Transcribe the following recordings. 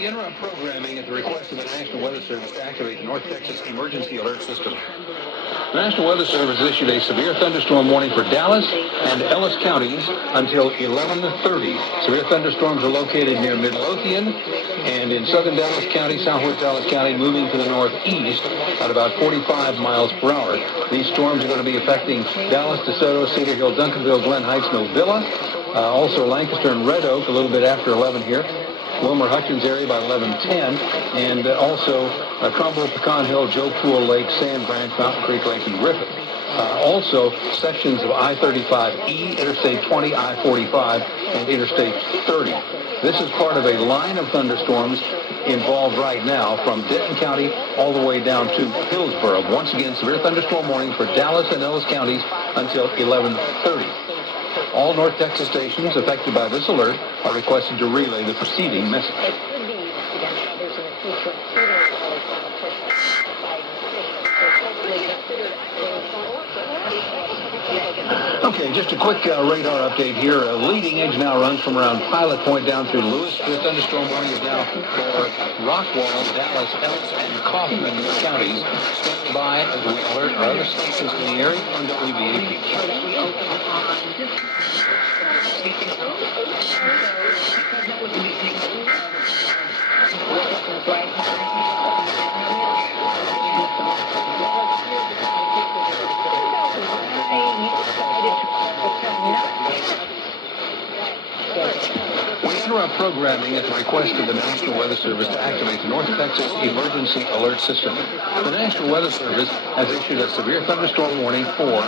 We interrupt programming at the request of the National Weather Service to activate the North Texas Emergency Alert System. The National Weather Service issued a severe thunderstorm warning for Dallas and Ellis counties until 11:30. Severe thunderstorms are located near Midlothian and in southern Dallas County, southwest Dallas County, moving to the northeast at about 45 miles per hour. These storms are going to be affecting Dallas, DeSoto, Cedar Hill, Duncanville, Glen Heights, Novilla, also Lancaster and Red Oak a little bit after 11 here. Wilmer Hutchins area by 11:10, and also Trumbull, Pecan Hill, Joe Pool Lake, Sand Branch, Mountain Creek Lake, and Griffith. Also, sections of I-35E, Interstate 20, I-45, and Interstate 30. This is part of a line of thunderstorms involved right now from Denton County all the way down to Hillsborough. Once again, severe thunderstorm warning for Dallas and Ellis counties until 11:30. All North Texas stations affected by this alert are requested to relay the preceding message. Okay, just a quick radar update here. Leading edge now runs from around Pilot Point down through Lewis. The thunderstorm warning is now for Rockwall, Dallas, Ellis, and Kaufman counties. Stand by as we alert our other stations in the area on WBAP. We interrupt programming at the request of the National Weather Service to activate the North Texas Emergency Alert System. The National Weather Service has issued a severe thunderstorm warning for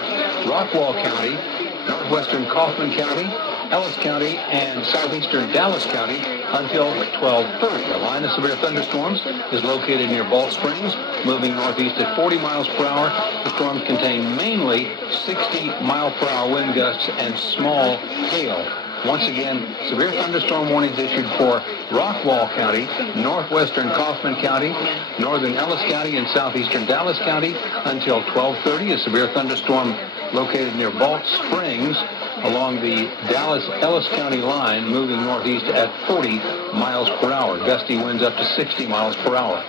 Rockwall County, northwestern Kaufman County, Ellis County, and southeastern Dallas County until 12:30. A line of severe thunderstorms is located near Balch Springs, moving northeast at 40 miles per hour. The storms contain mainly 60-mile-per-hour wind gusts and small hail. Once again, severe thunderstorm warnings issued for Rockwall County, northwestern Kaufman County, northern Ellis County, and southeastern Dallas County until 12:30. A severe thunderstorm located near Balch Springs along the Dallas-Ellis County line, moving northeast at 40 miles per hour. Gusty winds up to 60 miles per hour.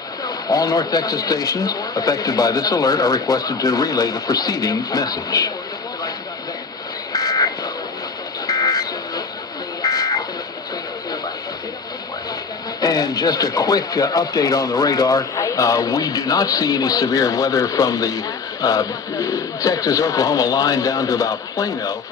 All North Texas stations affected by this alert are requested to relay the preceding message. And just a quick update on the radar. We do not see any severe weather from the Texas-Oklahoma line down to about Plano.